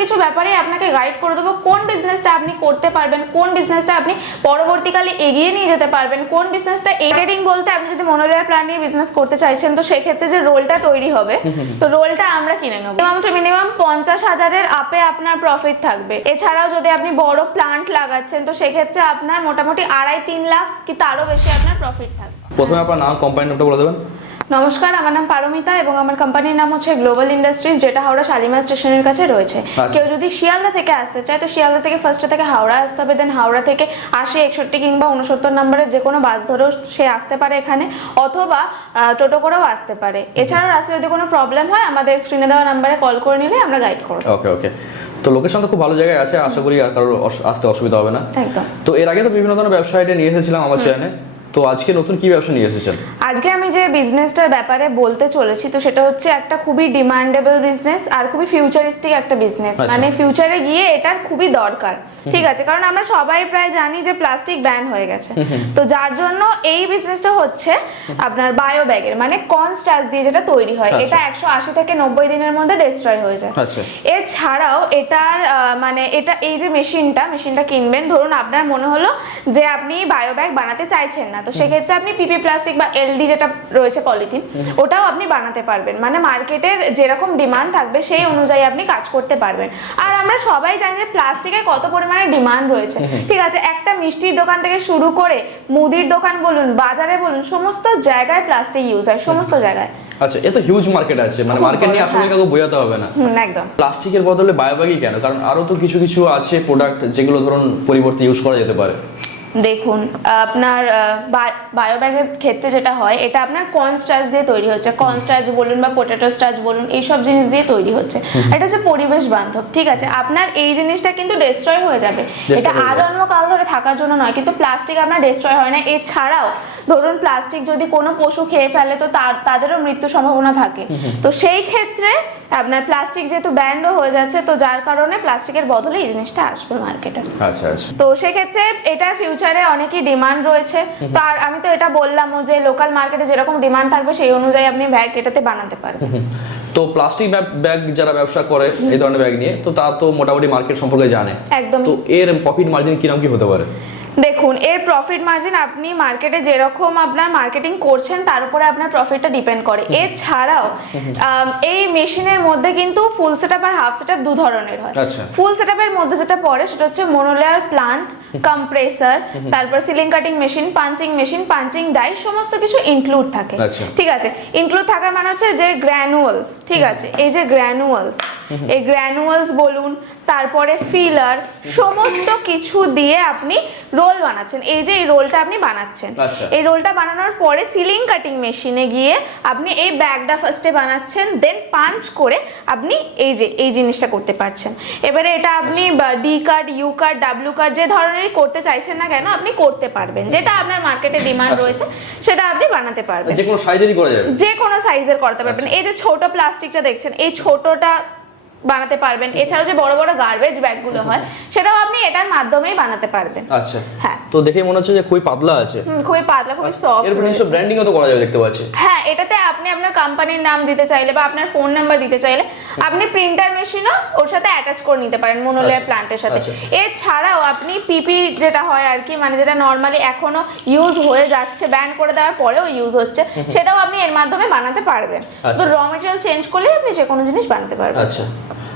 কিছু ব্যাপারে আপনাকে গাইড করে দেবো। কোন বিজনেসটা আপনি করতে পারবেন কোন বিজনেসটা আপনি পরবর্তীকালে এগিয়ে নিয়ে যেতে পারবেন কোন বিজনেসটা এডিটিং বলতে আপনি যদি মনোলেয়ার প্ল্যান নিয়ে বিজনেস করতে চাইছেন তো সেক্ষেত্রে যে রোলটা তৈরি হবে তো রোলটা আমরা কিনে নেব। মিনিমাম টু মিনিমাম পঞ্চাশ হাজারের আপে আপনার প্রফিট থাকবে। এছাড়াও যদি আপনি বড় প্লান্ট লাগাচ্ছেন তো সেক্ষেত্রে আপনার মোটামুটি আড়াই তিন লাখ কি তারও বেশি আপনার প্রফিট থাকবে। প্রথমে আপনার নাম কোম্পানির নামটা বলে দেবেন। নমস্কার আমার নাম পারমিতা এবং আমার কোম্পানির নাম হচ্ছে গ্লোবাল ইন্ডাস্ট্রিজ যেটা হাওড়া শালিমার স্টেশনের কাছে রয়েছে। আচ্ছা। কেউ যদি শিয়ালদা থেকে আসতে চায় তো শিয়ালদা থেকে ফার্স্টে থেকে হাওড়া আসতে হবে দেন হাওড়া থেকে আশি একষট্টি কিংবা উনসত্তর নম্বরের যে কোনো বাস ধরেও সে আসতে পারে এখানে অথবা টোটো করেও আসতে পারে। এছাড়াও রাস্তায় যদি কোনো প্রবলেম হয় আমাদের স্ক্রিনে দেওয়া নাম্বারে কল করে নিলে আমরা গাইড করব। ওকে ওকে তো লোকেশন তো খুব ভালো জায়গায় আছে আশা করি আর কারোর আসতে অসুবিধা হবে না। তো এর আগে তো বিভিন্ন ধরনের ব্যবসা নিয়ে এসেছিলাম আমার চ্যানেলে তো আজকে নতুন কি ব্যবসা নিয়ে এসেছেন? আজকে আমি যে বিজনেসটার ব্যাপারে বলতে চলেছি তো সেটা হচ্ছে একটা খুবই ডিমান্ডেবল বিজনেস আর খুবই ফিউচারিস্টিক একটা বিজনেস আচ্ছা। মানে ফিউচারে গিয়ে এটার খুবই দরকার। ঠিক আছে কারণ আমরা সবাই প্রায় জানি যে প্লাস্টিক ব্যান হয়ে গেছে। তো যার জন্য এই বিজনেসটা হচ্ছে আপনার বায়ো ব্যাগের মানে কন স্টার্চ দিয়ে যেটা তৈরি হয় আচ্ছা। এটা একশো আশি থেকে নব্বই দিনের মধ্যে ডিস্ট্রয় হয়ে যায়। আচ্ছা। এছাড়াও এটার মানে এটা এই যে মেশিনটা মেশিনটা কিনবেন ধরুন আপনার মনে হলো যে আপনি বায়ো ব্যাগ বানাতে চাইছেন না তো সেক্ষেত্রে আপনি পিপি প্লাস্টিক বা এলডি যেটা রয়েছে পলিথিন ওটাও আপনি বানাতে পারবেন। মানে মার্কেটের যেরকম ডিমান্ড থাকবে সেই অনুযায়ী আপনি কাজ করতে পারবেন। আর আমরা সবাই জানি যে প্লাস্টিকের কত পরিমাণে ডিমান্ড রয়েছে। ঠিক আছে একটা মিষ্টির দোকান থেকে শুরু করে মুদির দোকান বলুন বাজারে বলুন সমস্ত জায়গায় প্লাস্টিক ইউজ হয় সমস্ত জায়গায়। আচ্ছা এ তো হিউজ মার্কেট আছে। মানে মার্কেট নিয়ে আসলে হ্যাঁ। কাউকে বোঝাতে হবে না। একদম। প্লাস্টিকের বদলে বায়োব্যাগই কেন? কারণ আরও তো কিছু কিছু আছে প্রোডাক্ট যেগুলো ধরুন পরিবর্তে ইউজ করা যেতে পারে। দেখুন আপনার বায়ো ব্যাগের ক্ষেত্রে যেটা হয় এটা আপনার কর্ন স্টার্চ দিয়ে তৈরি হচ্ছে। কর্ন স্টার্চ বলুন বা পটেটো স্টার্চ বলুন এইসব জিনিস দিয়ে তৈরি হচ্ছে। এটা হচ্ছে পরিবেশ বান্ধব ঠিক আছে? আপনার এই জিনিসটা কিন্তু ডিস্ট্রয় হয়ে যাবে। এটা। আজন্ম কাল ধরে থাকার জন্য নয় কিন্তু প্লাস্টিক আপনার ডিস্ট্রয় হয় না। এছাড়াও ধরুন প্লাস্টিক যদি কোনো পশু খেয়ে ফেলে তো তার- তাদেরও মৃত্যুর সম্ভাবনা থাকে। তো সেই ক্ষেত্রে আপনার প্লাস্টিক যেহেতু ব্যান্ডও হয়ে যাচ্ছে তো যার কারণে প্লাস্টিকের বদলে এই জিনিসটা আসবে মার্কেটে আচ্ছা আচ্ছা। তো সেক্ষেত্রে এটার ফিউচারে অনেকই ডিমান্ড রয়েছে। তো আর আমি তো এটা বললাম যে লোকাল মার্কেটে যেরকম ডিমান্ড থাকবে সেই অনুযায়ী আপনি ব্যাগ এটাতে বানাতে পারবেন। তো প্লাস্টিক ব্যাগ যারা ব্যবসা করে এই ধরনের ব্যাগ নিয়ে তো তারা তো মোটামুটি মার্কেট সম্পর্কে জানে। একদম। তো এর প্রফিট মার্জিন কীরকম কি হতে পারে? দেখুন এর প্রফিট মার্জিন আপনি মার্কেটে যেরকম আপনার মার্কেটিং করছেন তার উপরে আপনার প্রফিটটা ডিপেন্ড করে। এছাড়াও এই মেশিনের মধ্যে কিন্তু ফুল সেটআপ আর হাফ সেটআপ দু ধরনের হয়। ফুল সেটআপের মধ্যে যেটা পড়ে সেটা হচ্ছে মনোলেয়ার প্লান্ট কম্প্রেসার তারপর sealing cutting machine punching machine punching die সমস্ত কিছু ইনক্লুড থাকে। আচ্ছা। ঠিক আছে? ইনক্লুড থাকার মানে হচ্ছে যে গ্র্যানুয়ালস ঠিক আছে? এই যে গ্র্যানুয়ালস এই গ্র্যানুয়ালস বলুন তারপরে ফিলার সমস্ত কিছু দিয়ে আপনি রোল বানাচ্ছেন। এই যে এই রোলটা আপনি বানাচ্ছেন। আচ্ছা। এই রোলটা বানানোর পরে সিলিং কাটিং মেশিনে গিয়ে আপনি এই ব্যাগটা ফার্স্টে বানাচ্ছেন দেন পাঞ্চ করে আপনি এই যে এই জিনিসটা করতে পারছেন। এবারে এটা আপনি D card U card W card যে ধরনেরই করতে চাইছেন না কেন আপনি করতে পারবেন। যেটা আপনার মার্কেটে ডিমান্ড আচ্ছা। রয়েছে সেটা আপনি বানাতে পারবেন। যে কোনো সাইজেরই করা যাবে। যে কোনো সাইজের করতে পারবেন। আচ্ছা। এই যে ছোট প্লাস্টিকটা দেখছেন এই ছোটটা বানাতে পারবেন। এছাড়াও যে বড় বড় গার্বেজ ব্যাগগুলো হয় সেটাও আপনি এটার মাধ্যমেই বানাতে পারবেন। আচ্ছা। হ্যাঁ। তো দেখে মনে হচ্ছে যে খুবই পাতলা আছে। খুবই পাতলা খুবই সফট এর ব্র্যান্ডিং তো করা যাবে দেখতে পাচ্ছি। হ্যাঁ এটাতে আপনি আপনার কোম্পানির নাম দিতে চাইলে বা আপনার ফোন নাম্বার দিতে চাইলে আপনি প্রিন্টার মেশিনও ওর সাথে অ্যাটাচ করে নিতে পারেন মনোলেয়ার আচ্ছা, প্লান্টের সাথে। আচ্ছা। এছাড়াও আপনি পিপি যেটা হয় আর কি মানে যেটা নর্মালি এখনও ইউজ হয়ে যাচ্ছে ব্যান করে দেওয়ার পরেও ইউজ হচ্ছে সেটাও আপনি এর মাধ্যমে বানাতে পারবেন। শুধু র মেটেরিয়াল চেঞ্জ করলেই আপনি যে কোনো জিনিস বানাতে পারবেন। আচ্ছা।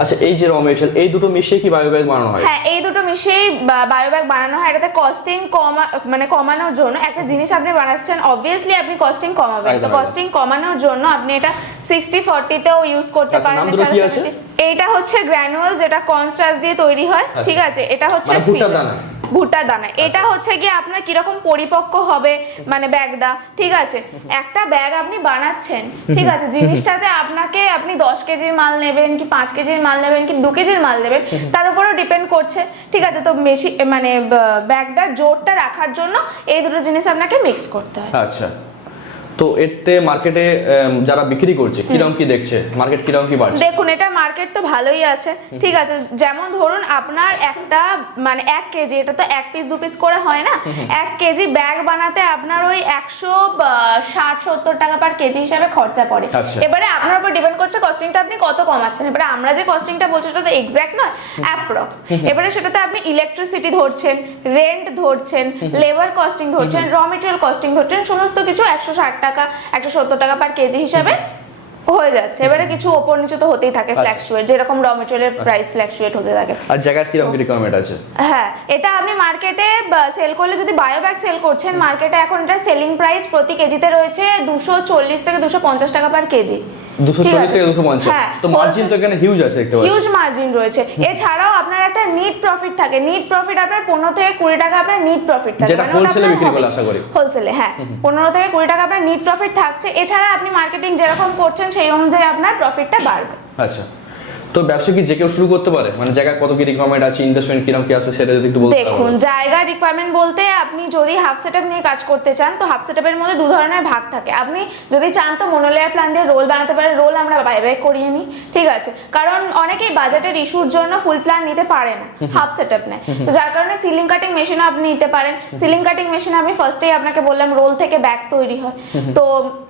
আচ্ছা এই যে র মেটেরিয়াল এই দুটো মিশিয়ে কি বায়ো ব্যাগ বানানো হয়? হ্যাঁ এই দুটো মিশিয়ে বায়ো ব্যাগ বানানো হয়। এটাতে কস্টিং কমা মানে কমানোর জন্য একটা জিনিস আপনি বানাচ্ছেন অবভিয়াসলি আপনি কস্টিং কমাবেন। তো কস্টিং কমানোর জন্য আপনি এটা 60 40 তেও ইউজ করতে আচ্ছা, পারেন নাম দুটো কি আছে? এইটা হচ্ছে গ্র্যানুয়াল যেটা কনস্ট্রাস দিয়ে তৈরি হয় আচ্ছা। ঠিক আছে? এটা হচ্ছে মানে ভুট্টার দানা? ভুট্টার দানা। এটা হচ্ছে কি আপনার কীরকম পরিপক্ক হবে মানে ব্যাগটা ঠিক আছে? একটা ব্যাগ আপনি বানাচ্ছেন ঠিক আছে? জিনিসটাতে আপনাকে আপনি দশ কেজির মাল নেবেন কি পাঁচ কেজির মাল নেবেন কি দু কেজির মাল নেবেন তার উপরও ডিপেন্ড করছে ঠিক আছে? তো মেশি মানে ব্যাগটার জোরটা রাখার জন্য এই দুটো জিনিস আপনাকে মিক্স করতে হয়। আচ্ছা। তো এতে মার্কেটে যারা বিক্রি করছে কীরকম কি দেখছে? মার্কেট কীরকম কি বাড়ছে? দেখুন এটা মার্কেট তো ভালোই আছে। ঠিক আছে যেমন ধরুন আপনার একটা মানে এক কেজি এটা তো এক পিস দু পিস করে হয় না? এক কেজি ব্যাগ বানাতে আপনার ওই একশো ষাট সত্তর টাকা পার কেজি হিসাবে খরচা পড়ে। আচ্ছা। এবারে আপনার উপর ডিপেন্ড করছে কস্টিংটা আপনি কত কমাচ্ছেন। এবারে আমরা যে কস্টিংটা বলছি সেটা তো এক্স্যাক্ট নয় অ্যাপ্রক্স এবারে সেটাতে আপনি ইলেকট্রিসিটি ধরছেন রেন্ট ধরছেন লেবার কস্টিং ধরছেন র মেটেরিয়াল কস্টিং ধরছেন সমস্ত কিছু একশো ষাট টাকা একশো সত্তর টাকা পার কেজি হিসাবে হয়ে যাচ্ছে। এবারে কিছু ওপর নিচে তো হতেই থাকে আচ্ছা। ফ্ল্যাকচুয়েট যেরকম র মেটেরিয়ালের প্রাইস ফ্ল্যাকচুয়েট হতে থাকে। আর জায়গার রিকোয়ারমেন্ট আছে? হ্যাঁ এটা আপনি মার্কেটে সেল করলে যদি বায়ো ব্যাগ সেল করছেন মার্কেটে এখন এটা সেলিং প্রাইস প্রতি কেজিতে রয়েছে দুশো চল্লিশ থেকে দুশো পঞ্চাশ টাকা পার কেজি। থেকে হ্যাঁ, তো মার্জিন তো এখানে হিউজ আছে দেখতে পাচ্ছি। হিউজ মার্জিন রয়েছে। এছাড়াও আপনার একটা নিট প্রফিট থাকে। নিট প্রফিট আপনার পনেরো থেকে কুড়ি টাকা আপনার নিট প্রফিট থাকে। যেটা wholesale বিক্রি করলে আশা করি। হোলসেলে হ্যাঁ। পনেরো থেকে কুড়ি টাকা আপনার নিট প্রফিট থাকছে। এছাড়া আপনি মার্কেটিং যেরকম করছেন সেই অনুযায়ী আপনার প্রফিটটা বাড়বে। আচ্ছা। তো ব্যবসা কি যে কেউ শুরু করতে পারে? মানে জায়গা কত কি রিকোয়ারমেন্ট আছে ইনভেস্টমেন্ট কীরকম কি আসবে সেটা যদি একটু বলতে দেখুন জায়গা রিকোয়ারমেন্ট বলতে আপনি যদি হাফ সেটআপ নিয়ে কাজ করতে চান তো হাফ সেটআপের মধ্যে দু ধরনের ভাগ থাকে। আপনি যদি চান তো মনোলেয়ার প্ল্যান দিয়ে রোল বানাতে পারেন রোল আমরা বাইব্যাক করিয়ে নিই ঠিক আছে? কারণ অনেকেই বাজেটের ইস্যুর জন্য ফুল প্ল্যান নিতে পারে না হাফ সেটআপ নেয়। তো যার কারণে সিলিং কাটিং মেশিন আপনি নিতে পারেন। সিলিং কাটিং মেশিন আমি ফার্স্টেই আপনাকে বললাম রোল থেকে ব্যাগ তৈরি হয়। তো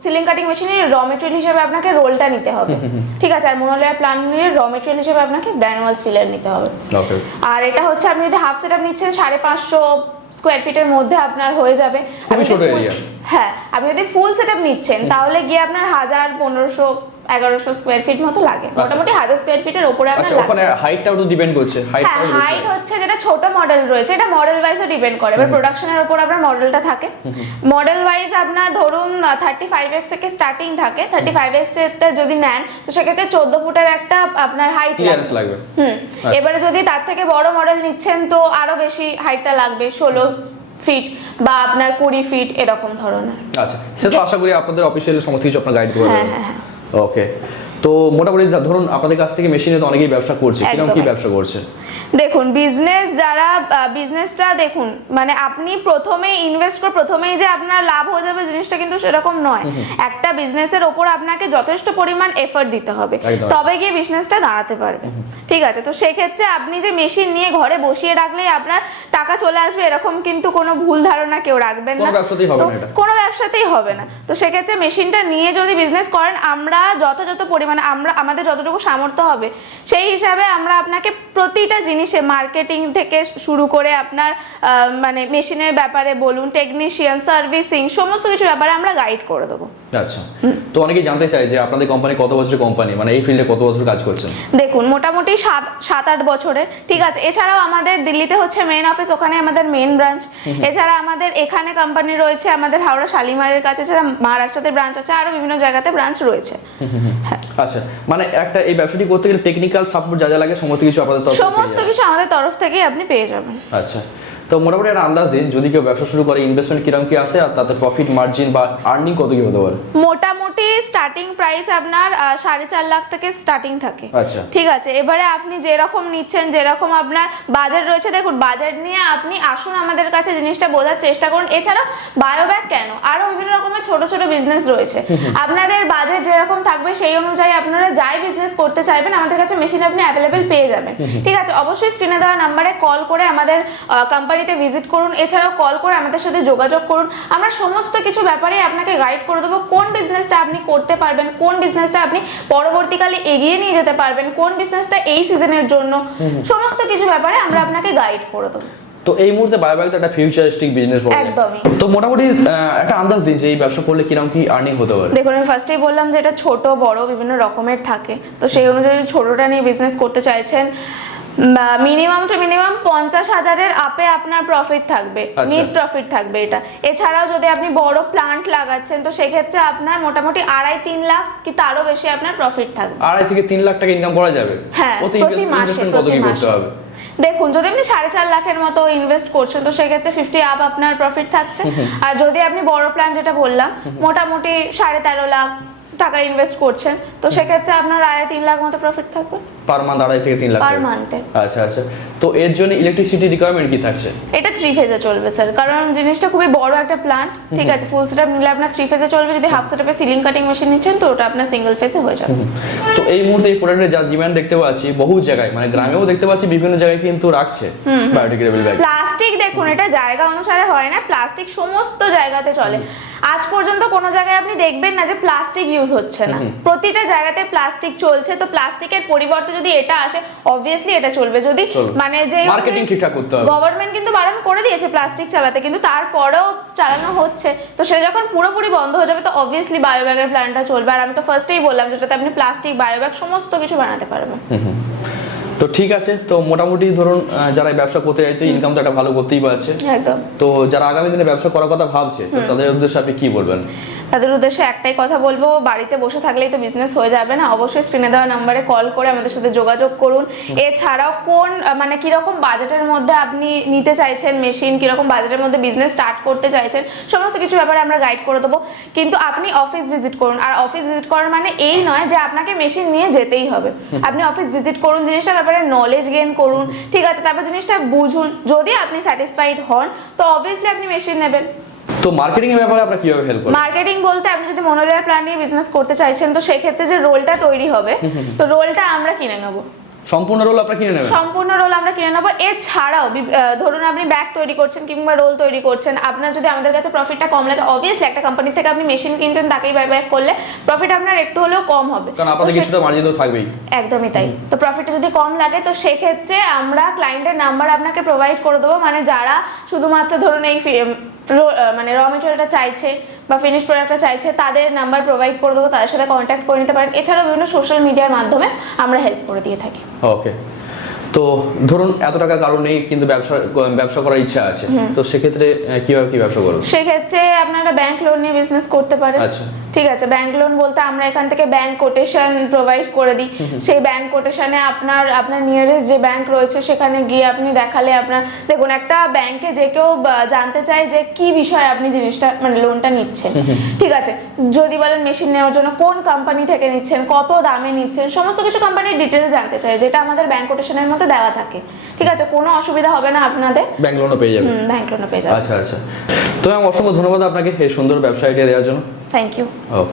সিলিং কাটিং মেশিনের র মেটেরিয়াল হিসেবে আপনাকে রোলটা নিতে হবে। ঠিক আছে? আর মনোলেয়ার প্ল্যান নিয়ে র মেটেরিয়াল হিসেবে আপনাকে গ্র্যানুয়াল ফিলার নিতে হবে। আর এটা হচ্ছে আপনি যদি হাফ সেটআপ নিচ্ছেন সাড়ে পাঁচশো স্কোয়ার ফিটের মধ্যে আপনার হয়ে যাবে। হ্যাঁ আপনি যদি ফুল সেটআপ নিচ্ছেন তাহলে গিয়ে আপনার হাজার পনেরোশো এগারোশো স্কোয়ার ফিট মতো লাগে। মোটামুটি হাজার স্কোয়ার ফিটের ওপরে আপনার আচ্ছা ওখানে হাইটটাও তো ডিপেন্ড করছে। হ্যাঁ হাইট হচ্ছে যেটা ছোট মডেল রয়েছে এটা মডেল ওয়াইজে ডিপেন্ড করে। এবার প্রোডাকশনের উপর আপনার মডেলটা থাকে। মডেল ওয়াইজ আপনার ধরুন থার্টি ফাইভ এক্স থেকে স্টার্টিং থাকে। থার্টি ফাইভ এক্স যদি নেন তো সেক্ষেত্রে চোদ্দ ফুটের একটা আপনার হাইট লাগবে। হুম। আচ্ছা। এবারে যদি তার থেকে বড় মডেল নিচ্ছেন তো আরও বেশি হাইটটা লাগবে ষোলো ফিট বা আপনার কুড়ি ফিট এরকম ধরনের। আচ্ছা সে তো আশা করি আপনাদের অফিসিয়াল সমস্ত কিছু আপনার গাইড করে হ্যাঁ, হ্যাঁ, হ্যাঁ। ওকে তো মোটামুটি ধরুন আপনাদের কাছ থেকে মেশিনে তো অনেকেই ব্যবসা করছে। কীরকম কি ব্যবসা করছে? দেখুন বিজনেস যারা বিজনেসটা দেখুন মানে আপনি প্রথমে ইনভেস্ট করে প্রথমেই যে আপনার লাভ হয়ে যাবে জিনিসটা কিন্তু সেরকম নয়। একটা বিজনেসের ওপর আপনাকে যথেষ্ট পরিমাণ এফর্ট দিতে হবে। তবে গিয়ে বিজনেসটা দাঁড়াতে পারবে। ঠিক আছে? তো সেক্ষেত্রে আপনি যে মেশিন নিয়ে ঘরে বসিয়ে রাখলেই আপনার টাকা চলে আসবে এরকম কিন্তু কোনো ভুল ধারণা কেউ রাখবেন না। কোনো ব্যবসাতেই হবে না। তো সেক্ষেত্রে মেশিনটা নিয়ে যদি বিজনেস করেন আমরা যথাযথ পরিমাণে আমরা আমাদের যতটুকু সামর্থ্য হবে সেই হিসাবে আমরা আপনাকে প্রতিটা জিনিসে মার্কেটিং থেকে শুরু করে আপনার মানে মেশিনের ব্যাপারে বলুন টেকনিশিয়ান সার্ভিসিং সমস্ত কিছু ব্যাপারে আমরা গাইড করে দেবো। আচ্ছা। তো অনেকেই জানতে চায় যে আপনাদের কোম্পানি কত বছরের কোম্পানি মানে এই ফিল্ডে কত বছর কাজ করছেন? দেখুন মোটামুটি সাত সাত আট বছরে ঠিক আছে এছাড়াও আমাদের দিল্লিতে হচ্ছে মেন অফিস ওখানে আমাদের মেন ব্রাঞ্চ এছাড়া আমাদের এখানে কোম্পানি রয়েছে আমাদের হাওড়া শালিমারের কাছে এছাড়া মহারাষ্ট্রতে ব্রাঞ্চ আছে আরও বিভিন্ন জায়গাতে ব্রাঞ্চ রয়েছে। আচ্ছা মানে একটা এই ব্যবসাটি করতে গেলে টেকনিক্যাল সাপোর্ট যা যা লাগে সমস্ত কিছু আপনাদের তরফ থেকে সমস্ত কিছু আমাদের তরফ থেকেই আপনি পেয়ে যাবেন। আচ্ছা। তো মোটামুটি একটা আন্দাজ দিন যদি কেউ ব্যবসা শুরু করে ইনভেস্টমেন্ট কীরকম কি আসে আর তাতে প্রফিট মার্জিন বা আর্নিং কত কি হতে পারে? মোটামুটি স্টার্টিং প্রাইস আপনার সাড়ে চার লাখ থেকে স্টার্টিং থাকে। আচ্ছা। ঠিক আছে এবারে আপনি যেরকম নিচ্ছেন যেরকম আপনার বাজেট রয়েছে দেখুন বাজেট নিয়ে আপনি আসুন আমাদের কাছে জিনিসটা বোঝার চেষ্টা করুন। এছাড়াও বায়োব্যাগ কেন? আরও বিভিন্ন রকমের ছোট ছোট বিজনেস রয়েছে। আপনাদের বাজেট যেরকম থাকবে সেই অনুযায়ী আপনারা যাই বিজনেস করতে চাইবেন আমাদের কাছে মেশিন আপনি অ্যাভেলেবেল পেয়ে যাবেন। ঠিক আছে অবশ্যই স্ক্রিনে দেওয়া নাম্বারে কল করে আমাদের কোম্পানিতে ভিজিট করুন এছাড়াও কল করে আমাদের সাথে যোগাযোগ করুন। আমরা সমস্ত কিছু ব্যাপারে আপনাকে গাইড করে দেবো কোন বিজনেসটা আপনি করতে পারবেন কোন বিজনেসটা আপনি পরবর্তীকালে এগিয়ে নিয়ে যেতে পারবেন কোন বিজনেসটা এই সিজনের জন্য। সমস্ত কিছু ব্যাপারে আমরা আপনাকে গাইড করে দেবো। তো এই মুহূর্তে বায়োব্যাগ তো একটা ফিউচারিস্টিক বিজনেস বলা যায়। একদমই। তো মোটামুটি একটা আন্দাজ দিন যে এই ব্যবসা করলে কীরকম কি আর্নিং হতে পারে। দেখুন আমি ফার্স্টেই বললাম যে এটা ছোট বড় বিভিন্ন রকমের থাকে। তো সেই অনুযায়ী ছোটটা নিয়ে বিজনেস করতে চাইছেন মিনিমাম টু মিনিমাম পঞ্চাশ হাজারের আপে আপনার প্রফিট থাকবে আচ্ছা। নিট প্রফিট থাকবে এটা। এছাড়াও যদি আপনি বড় প্লান্ট লাগাচ্ছেন তো সেক্ষেত্রে আপনার মোটামুটি আড়াই তিন লাখ কি তারও বেশি আপনার প্রফিট থাকবে। আড়াই থেকে তিন লাখ টাকা ইনকাম করা যাবে? হ্যাঁ প্রতি মাসে কত কি করতে হবে? দেখুন যদি আপনি সাড়ে চার লাখের মতো ইনভেস্ট করছেন তো সেক্ষেত্রে ফিফটি আপ আপনার প্রফিট থাকছে। আর যদি আপনি বড় প্ল্যান যেটা বললাম মোটামুটি সাড়ে তেরো লাখ টাকা ইনভেস্ট করছেন তো সেক্ষেত্রে আপনার আড়াই তিন লাখ মতো প্রফিট থাকবে। পার মান্থ আড়াই থেকে তিন লাখ পার মান্থে। আচ্ছা আচ্ছা। তো এর জন্য ইলেকট্রিসিটি রিকোয়ারমেন্ট কি থাকছে? এটা থ্রি ফেজে চলবে স্যার কারণ জিনিসটা খুবই বড় একটা প্লান্ট ঠিক আছে? ফুল সেটআপ নিলে আপনার থ্রি ফেজে চলবে। যদি হাফ সেটআপে সিলিং কাটিং মেশিন নিচ্ছেন তো ওটা আপনার সিঙ্গেল ফেজে হয়ে যাবে। তো এই মুহূর্তে এই প্রোডাক্টের যা ডিমান্ড দেখতে পাচ্ছি বহু জায়গায় মানে গ্রামেও দেখতে পাচ্ছি বিভিন্ন জায়গায় কিন্তু রাখছে বায়োডিগ্রেডেবল ব্যাগ প্লাস্টিক দেখুন এটা জায়গা অনুসারে হয় না। প্লাস্টিক সমস্ত জায়গাতে চলে। আজ পর্যন্ত কোনো জায়গায় আপনি দেখবেন না যে প্লাস্টিক ইউজ হচ্ছে না। প্রতিটা জায়গাতে প্লাস্টিক চলছে। তো প্লাস্টিকের পরিবর্তে যদি এটা আসে অবভিয়াসলি এটা চলবে। যদি মানে যে মার্কেটিং ঠিকঠাক করতে হবে। গভর্নমেন্ট কিন্তু বারণ করে দিয়েছে প্লাস্টিক চালাতে কিন্তু তারপরেও চালানো হচ্ছে। তো সে যখন পুরোপুরি বন্ধ হয়ে যাবে তো অবভিয়াসলি বায়োব্যাগের প্ল্যানটা চলবে। আর আমি তো ফার্স্টেই বললাম যেটাতে আপনি প্লাস্টিক বায়োব্যাগ সমস্ত কিছু বানাতে পারবেন। তো ঠিক আছে তো মোটামুটি ধরুন যারা ব্যবসা করতে চাইছে ইনকাম তো একটা ভালো করতেই পারছে। একদম। তো যারা আগামী দিনে ব্যবসা করার কথা ভাবছে তো তাদের উদ্দেশ্যে আপনি কি বলবেন? তাদের উদ্দেশ্যে একটাই কথা বলব বাড়িতে বসে থাকলেই তো বিজনেস হয়ে যাবে না। অবশ্যই স্ক্রিনে দেওয়া নাম্বারে কল করে আমাদের সাথে যোগাযোগ করুন। এছাড়াও কোন মানে কীরকম বাজেটের মধ্যে আপনি নিতে চাইছেন মেশিন কীরকম বাজেটের মধ্যে বিজনেস স্টার্ট করতে চাইছেন সমস্ত কিছু ব্যাপারে আমরা গাইড করে দেবো। কিন্তু আপনি অফিস ভিজিট করুন। আর অফিস ভিজিট করার মানে এই নয় যে আপনাকে মেশিন নিয়ে যেতেই হবে। আপনি অফিস ভিজিট করুন জিনিসটার ব্যাপারে নলেজ গেন করুন। ঠিক আছে তারপর জিনিসটা বুঝুন। যদি আপনি স্যাটিসফাইড হন তো অবভিয়াসলি আপনি মেশিন নেবেন। তো মার্কেটিং এর ব্যাপারে আপনারা কীভাবে হেল্প করবেন? মার্কেটিং বলতে আপনি যদি মনোলেয়ার প্ল্যান নিয়ে বিজনেস করতে চাইছেন তো সেক্ষেত্রে যে রোলটা তৈরি হবে তো রোলটা আমরা কিনে নেব। সম্পূর্ণ রোল আপনারা কিনে নেবেন? সম্পূর্ণ রোল আমরা কিনে নেব। এছাড়াও ধরুন আপনি ব্যাগ তৈরি করছেন কিংবা রোল তৈরি করছেন আপনার যদি আমাদের কাছে প্রফিটটা কম লাগে অবভিয়াসলি একটা কোম্পানি থেকে আপনি মেশিন কিনছেন তাকেই বাই ব্যাক করলে প্রফিট আপনার একটু হলেও কম হবে। কারণ আপনাদের কিছুটা মার্জিন তো থাকবেই। একদমই তাই। তো প্রফিটটা যদি কম লাগে তো সেক্ষেত্রে আমরা ক্লায়েন্টের নাম্বার আপনাকে প্রোভাইড করে দেবো। মানে যারা শুধুমাত্র ধরুন এই মানে র মেটেরিয়ালটা চাইছে বা ফিনিশ প্রোডাক্টটা চাইছে, তাদের নাম্বার প্রোভাইড করে দেবো, তাদের সাথে কন্ট্যাক্ট করে নিতে পারেন। এছাড়াও বিভিন্ন সোশ্যাল মিডিয়ার মাধ্যমে আমরা হেল্প করে দিয়ে থাকি। ওকে তো ধরুন এত টাকা কারণ নেই কিন্তু ব্যবসা ব্যবসা করার ইচ্ছা আছে। তো সেক্ষেত্রে কীভাবে কি ব্যবসা করবে সেক্ষেত্রে আপনারা ব্যাংক লোন নিয়ে বিজনেস করতে পারেন। আচ্ছা। ঠিক আছে ব্যাংক লোন বলতে আমরা এখান থেকে ব্যাংক কোটেশন প্রোভাইড করে দিই। সেই ব্যাংক কোটেশনে আপনার আপনার নিয়ারেস্ট যে ব্যাংক রয়েছে সেখানে গিয়ে আপনি দেখালে আপনার দেখুন একটা ব্যাংকে যে কেউ জানতে চায় যে কি বিষয়ে আপনি জিনিসটা মানে লোনটা নিচ্ছেন। ঠিক আছে যদি বলেন মেশিন নেওয়ার জন্য কোন কোম্পানি থেকে নিচ্ছেন কত দামে নিচ্ছেন সমস্ত কিছু কোম্পানির ডিটেলস জানতে চায় যেটা আমাদের ব্যাংক কোটেশনের মধ্যে দেওয়া থাকে। ঠিক আছে কোনো অসুবিধা হবে না আপনাদের। ব্যাংক লোনও পেয়ে যাবেন। ব্যাংক লোনও পেয়ে যাবেন। আচ্ছা আচ্ছা। তো ম্যাম অসংখ্য ধন্যবাদ আপনাকে এই সুন্দর ব্যবসা আইডিয়া দেওয়ার জন্য। Thank you